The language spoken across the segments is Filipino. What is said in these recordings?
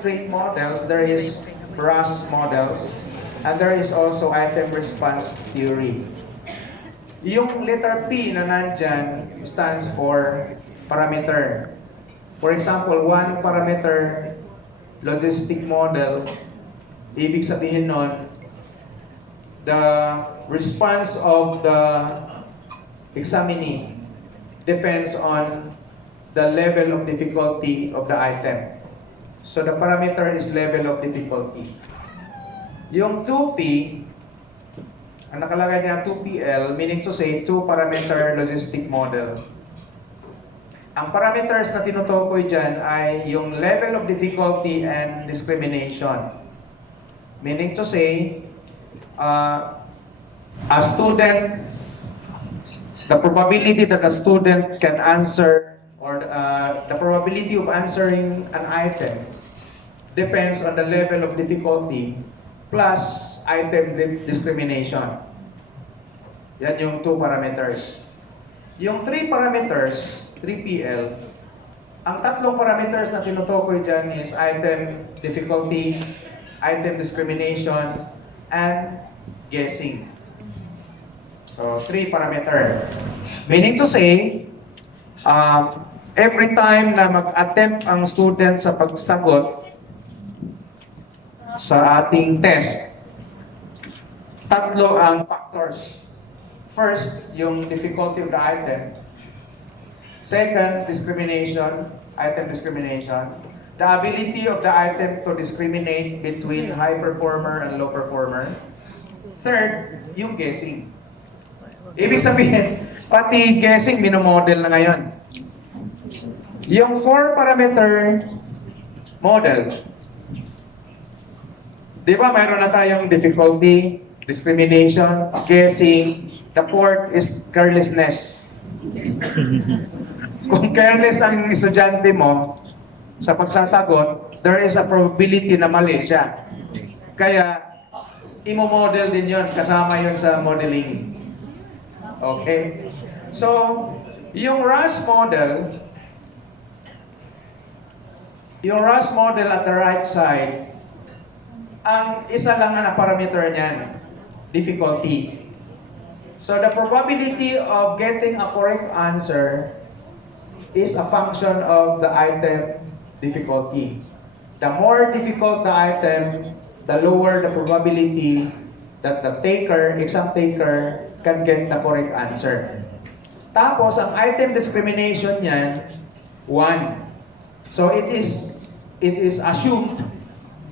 trait models, there is RAS models, and there is also item response theory. Yung letter P na nandyan stands for parameter. For example, one parameter logistic model, ibig sabihin nun, the response of the examinee depends on the level of difficulty of the item. So the parameter is level of difficulty. Yung 2P, ang nakalagay niya 2PL, meaning to say, two-parameter logistic model. Ang parameters na tinutukoy dyan ay yung level of difficulty and discrimination. Meaning to say, a student, the probability that a student can answer, or the probability of answering an item depends on the level of difficulty plus item discrimination. Yan yung two parameters. Yung three parameters, 3PL, ang tatlong parameters na tinutukoy dyan is item difficulty, item discrimination, and guessing. So, three parameter. Meaning to say, every time na mag-attempt ang student sa pagsagot sa ating test, tatlo ang factors. First, yung difficulty of the item. Second, discrimination, item discrimination. The ability of the item to discriminate between high performer and low performer. Third, yung guessing. Ibig sabihin, pati guessing minomodel na ngayon. Yung 4-parameter model, di ba mayroon na tayong difficulty, discrimination, guessing. The fourth is carelessness. Kung careless ang estudyante mo sa pagsasagot, there is a probability na mali siya. Kaya, imo-model din yon, kasama yon sa modeling. Okay? So, yung RAS model at the right side, ang isa lang na parameter niyan, difficulty. So the probability of getting a correct answer is a function of the item difficulty. The more difficult the item, the lower the probability that the exam taker, can get the correct answer. Tapos, ang item discrimination niyan, 1. So it is assumed,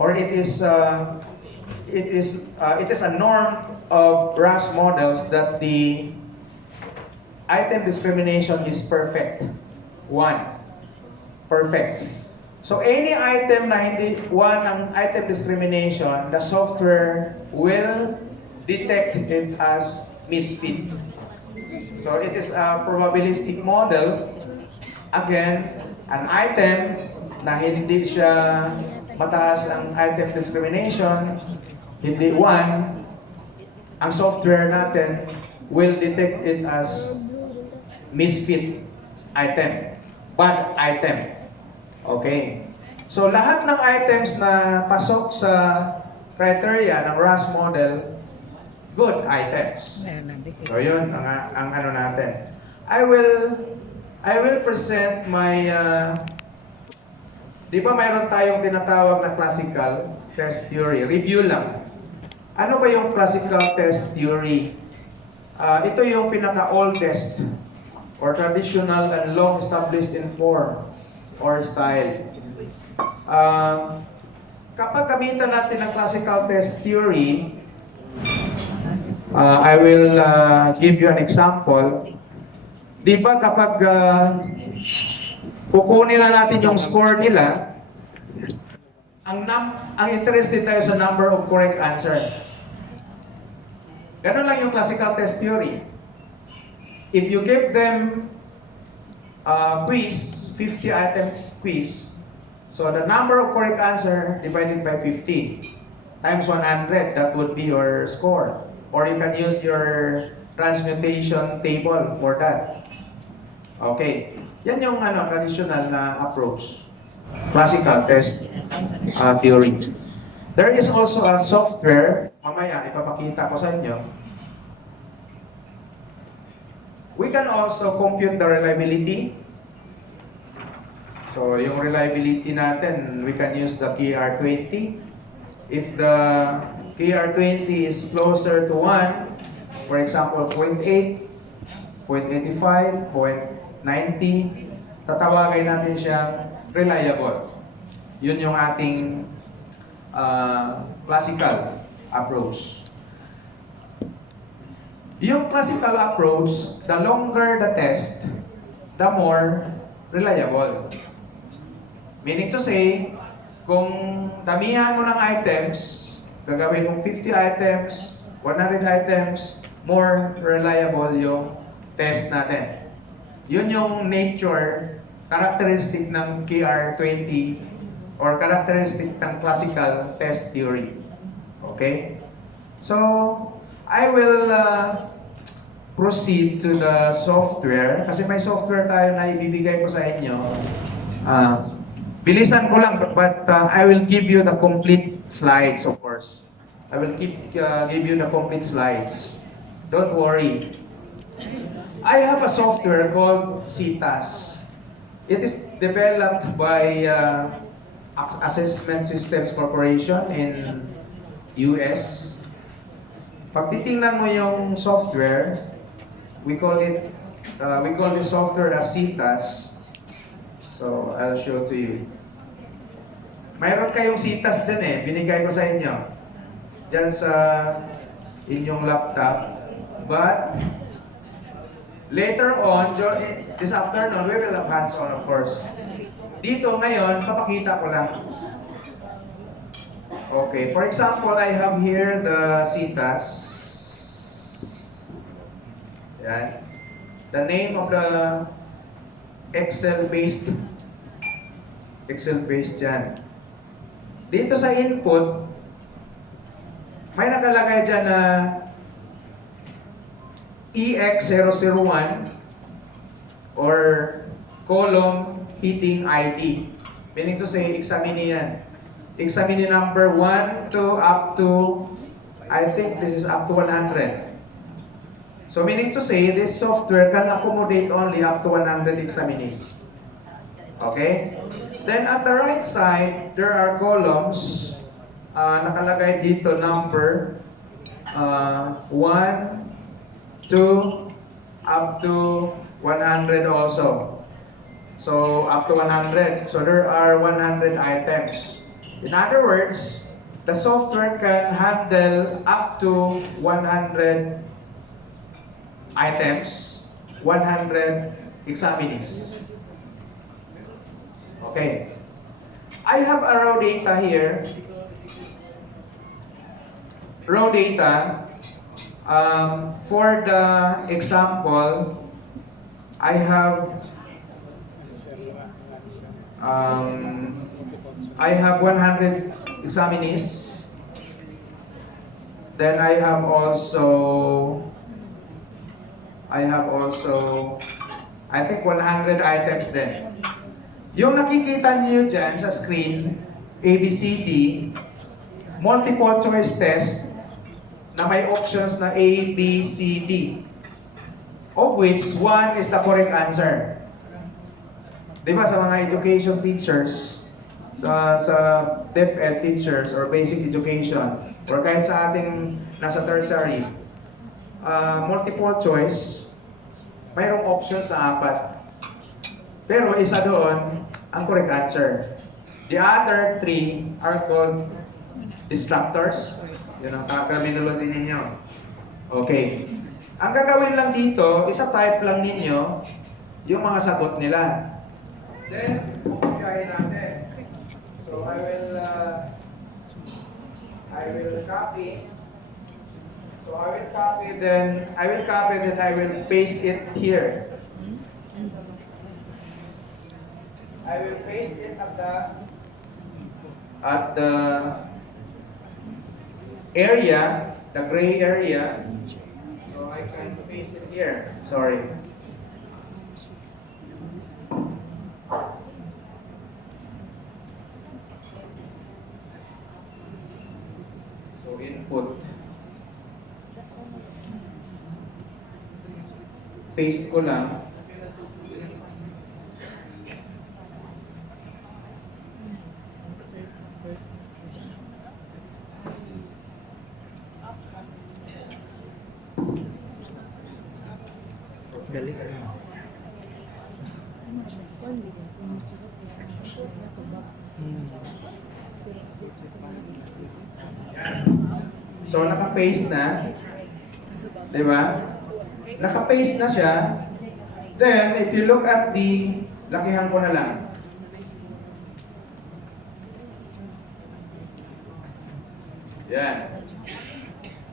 or it is a norm of RAS models that the item discrimination is perfect. 1. Perfect. So any item na hindi 1 ang item discrimination, the software will detect it as misfit. So it is a probabilistic model. Again, an item na hindi siya mataas ang item discrimination, hindi 1, ang software natin will detect it as misfit item, bad item. Okay. So lahat ng items na pasok sa criteria ng RAS model, good items. So yun ang ano natin. I will present my di ba mayroon tayong tinatawag na classical test theory? Review lang. Ano ba yung classical test theory? Ito yung pinaka-oldest or traditional and long-established in form or style. Kapag gamitan natin ang classical test theory, I will give you an example. Di ba kapag kukunin na natin yung score nila, ang interested tayo sa number of correct answer. Ganun lang yung classical test theory. If you give them quiz, 50-item quiz, so the number of correct answer divided by 50 times 100, that would be your score. Or you can use your transmutation table for that. Okay. Yan yung traditional na approach. classical test theory. There is also a software, mamaya ipapakita ko sa inyo. We can also compute the reliability. So yung reliability natin, we can use the KR20. If the KR20 is closer to 1, for example, 0.8, 0.85, 0.90, tatawagin natin siyang reliable. Yun yung ating classical approach. Yung classical approach, the longer the test, the more reliable. Meaning to say, kung damihan mo ng items, gagawin mong 50 items, 100 items, more reliable yung test natin. Yun yung nature, characteristic ng KR20 or characteristic ng classical test theory. Okay? So, I will proceed to the software kasi may software tayo na ibibigay ko sa inyo. Bilisan ko lang, but I will give you the complete slides, of course. I will give you the complete slides. Don't worry. I have a software called CTAS. It is developed by Assessment Systems Corporation in US. Pag titingnan mo yung software, we call this software as CTAS. So, I'll show to you. Mayroon kayong CTAS dyan binigay ko sa inyo. Dyan sa inyong laptop. But, later on, this afternoon, we will have hands-on, of course. Dito ngayon, papakita ko lang. Okay, for example, I have here the CTAS. Yan. The name of the Excel-based yan. Dito sa input, may nakalagay dyan na EX001 or column heating ID. Meaning to say, examine yan. Examine number 1 to up to, I think this is up to 100. So meaning to say, this software can accommodate only up to 100 examinees. Okay? Then at the right side, there are columns. Nakalagay dito number 1, 2, up to 100 also. So up to 100. So there are 100 items. In other words, the software can handle up to 100 items, 100 examinees. Okay. I have a raw data here. Raw data. For the example, I have 100 examinees. Then I have also I think 100 items din. Yung nakikita niyo dyan sa screen, ABCD, multiple choice test na may options na A, B, C, D, of which one is the correct answer. Diba sa mga education teachers, sa DepEd teachers or basic education, or kahit sa ating nasa tertiary, multiple choice, mayroong options na 4. Pero isa doon, ang correct answer. The other 3 are called distractors. Yun ang terminology ninyo. Okay. Ang gagawin lang dito, ita-type lang ninyo yung mga sagot nila. Then, biyahin natin. So, I will copy. So, I will copy, then I will paste it here. I will paste it at the area, the gray area. So I can paste it here. Sorry. So, input. Paste ko lang. Galing. So, naka-paste na. Diba? Naka-paste na siya. Then, if you look at the, lakihan ko na lang. Yan.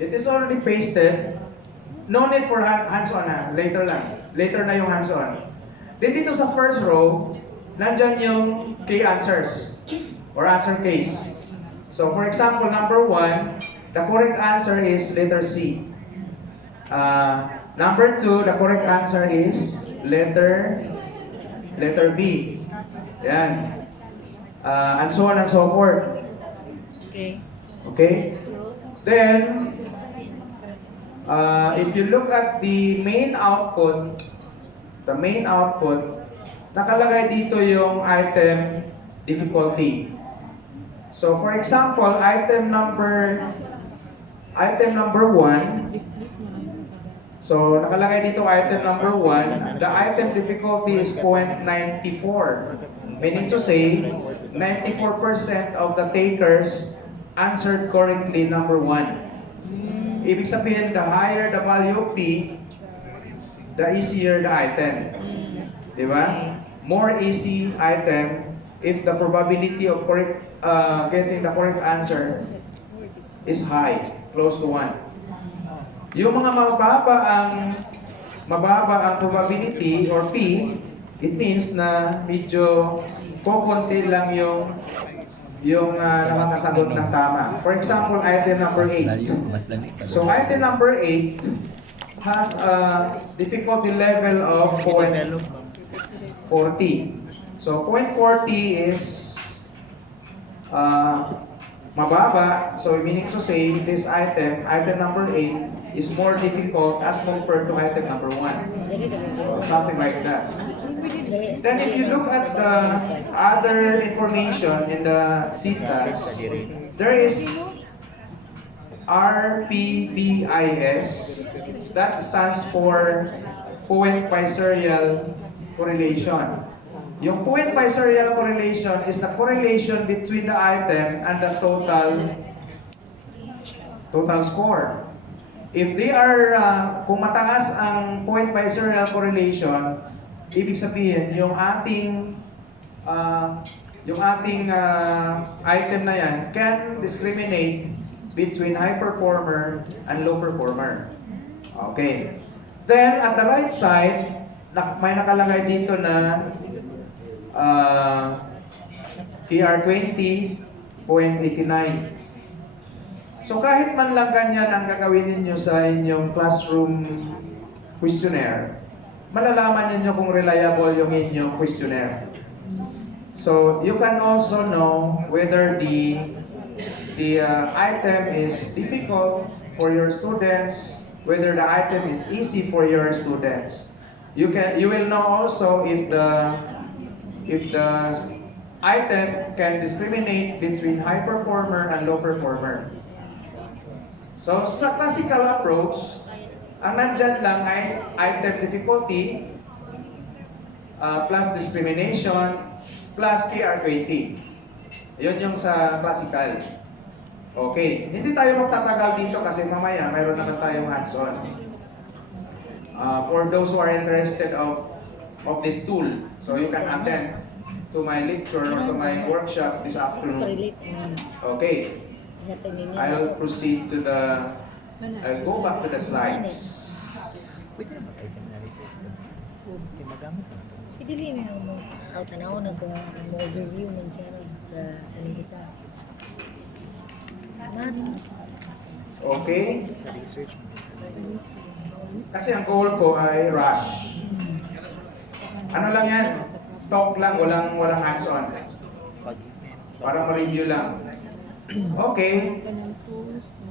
It is already pasted. No need for hands-on na. Later lang. Later na yung hands-on. Then dito sa first row, nandyan yung key answers or answer case. So for example, number 1, the correct answer is letter C. Number 2, the correct answer is letter B. Yan. And so on and so forth. Okay. Okay? Then, if you look at the main output, nakalagay dito yung item difficulty. So, for example, item number 1, so nakalagay dito item number 1, the item difficulty is 0.94, meaning to say, 94% of the takers answered correctly number 1. Ibig sabihin, the higher the value of P, the easier the item. Diba? More easy item if the probability of getting the correct answer is high, close to 1. Yung mga mababa ang probability or P, it means na medyo kukunti lang yung nakakasagot ng tama. For example, item number 8. So item number 8 has a difficulty level of 0.40. So 0.40 is mababa. So meaning to say, this item number 8, is more difficult as compared to item number 1. So something like that. Then if you look at the other information in the CTAS, there is RPBIS, that stands for point biserial correlation. Yung point biserial correlation is the correlation between the item and the total score. If they are, kung mataas ang point biserial correlation, ibig sabihin, yung ating item na yan can discriminate between high performer and low performer. Okay. Then, at the right side, may nakalagay dito na PR20, 0.89. So, kahit man lang ganyan ang gagawin ninyo sa inyong classroom questionnaire, malalaman ninyo kung reliable yung inyong questionnaire. So, you can also know whether the item is difficult for your students, whether the item is easy for your students. You will know also if the item can discriminate between high performer and low performer. So, sa classical approach, ang nandyan lang ay item difficulty plus discrimination plus KR20. Yun yung sa classical. Okay. Hindi tayo magtatagal dito kasi mamaya mayroon naman tayong hands-on. For those who are interested of this tool, so you can attend to my lecture or to my workshop this afternoon. Okay. I'll proceed to I'll go back to the slides. Pwede na mag-item analysis ba? Kaya magamit na ito. Pidili mo out na ako nag-overview man siya sa kaning isa. Okay? Sa research. Kasi ang goal ko ay rush. Ano lang yan? Talk lang, walang hands-on. Para ma-review lang. Okay.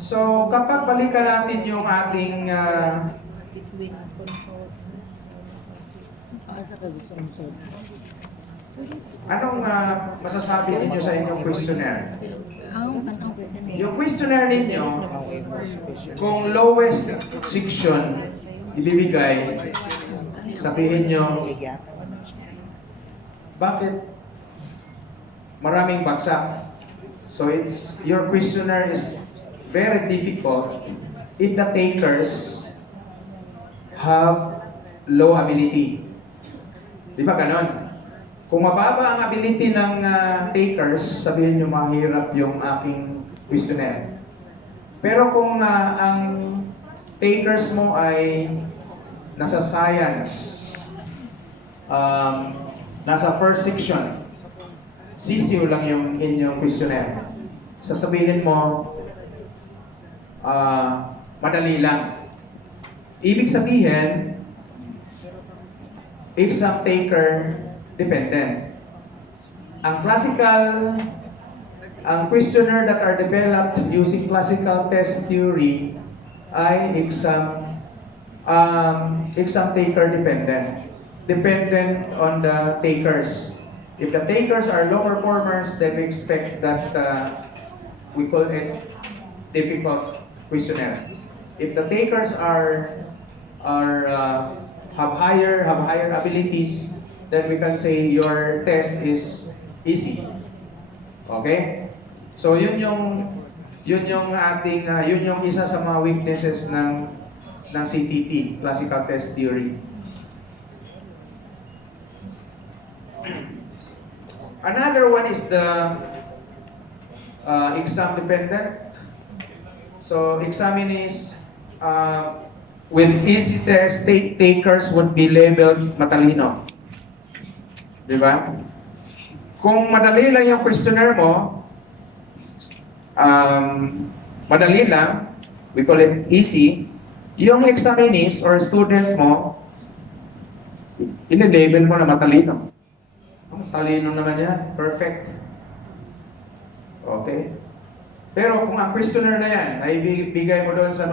So, kapag balikan natin yung ating Asa ka gusto mong set? anong masasabi ninyo sa inyong questionnaire? Panaw ko ka na Yung questionnaire ninyo, kung lowest section ibibigay, sabihin nyo, Gigata naman siya. bakit maraming bagsak? So your questionnaire is very difficult if the takers have low ability. Di ba ganon? Kung mababa ang ability ng takers, sabihin nyo mahirap yung aking questionnaire. Pero kung ang takers mo ay nasa science, nasa first section, sisiw lang yung inyong questionnaire. Sasabihin mo, madali lang. Ibig sabihin, exam taker dependent. Ang questionnaire that are developed using classical test theory ay exam taker dependent. Dependent on the takers. If the takers are low performers, then we expect that we call it difficult questionnaire. If the takers have higher abilities, then we can say your test is easy. Okay? So yun yung ating yun yung isa sa mga weaknesses ng CTT, classical test theory. Another one is the exam dependent. So examinees with easy test takers would be labeled matalino. Di ba? Kung madali lang yung questionnaire mo, madali lang, we call it easy, yung examinees or students mo, i-label mo na matalino. Talino naman yan. Perfect. Okay. Pero kung ang questionnaire na yan ay bigay mo doon sa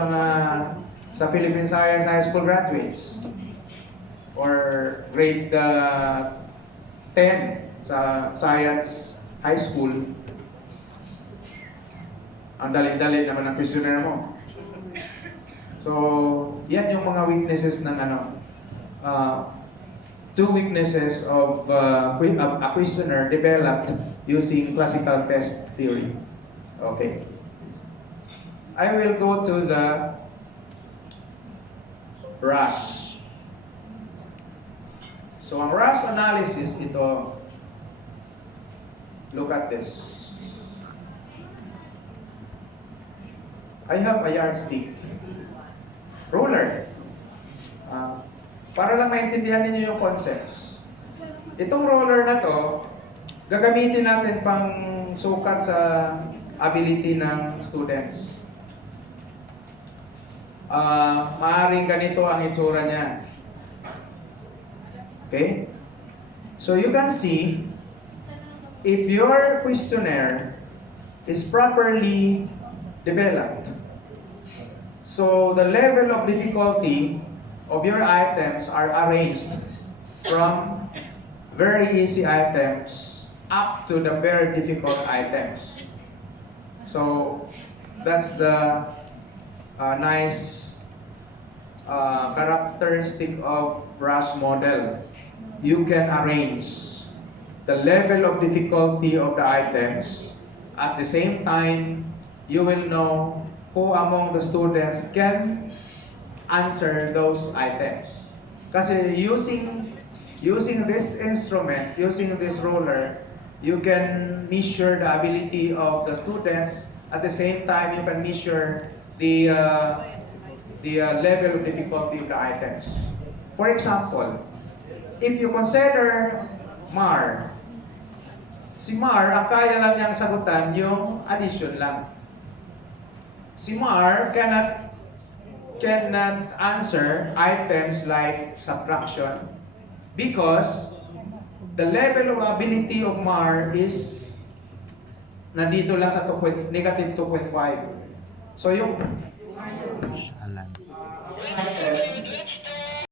Philippine Science High School graduates or grade 10 sa Science High School, ang dali-dali naman ang questionnaire mo. So, yan yung mga weaknesses ng two weaknesses of a questionnaire developed using classical test theory. Okay. I will go to the RAS. So, ang RAS analysis, ito, look at this. I have a yardstick. Ruler. Para lang maintindihan niyo yung concepts. Itong roller na to, gagamitin natin pang sukat sa ability ng students. Maaring ganito ang itsura niya. Okay? So you can see, if your questionnaire is properly developed, so the level of difficulty of your items are arranged from very easy items up to the very difficult items. So that's the nice characteristic of RAS model. You can arrange the level of difficulty of the items. At the same time, you will know who among the students can answer those items. Kasi using this instrument, using this ruler, you can measure the ability of the students. At the same time, you can measure the level of difficulty of the items. For example, if you consider MAR, si MAR, ang kaya lang niyang sagutan yung addition lang. Si MAR cannot answer items like subtraction because the level of ability of MAR is nandito lang sa negative 2.5. So yung Alan.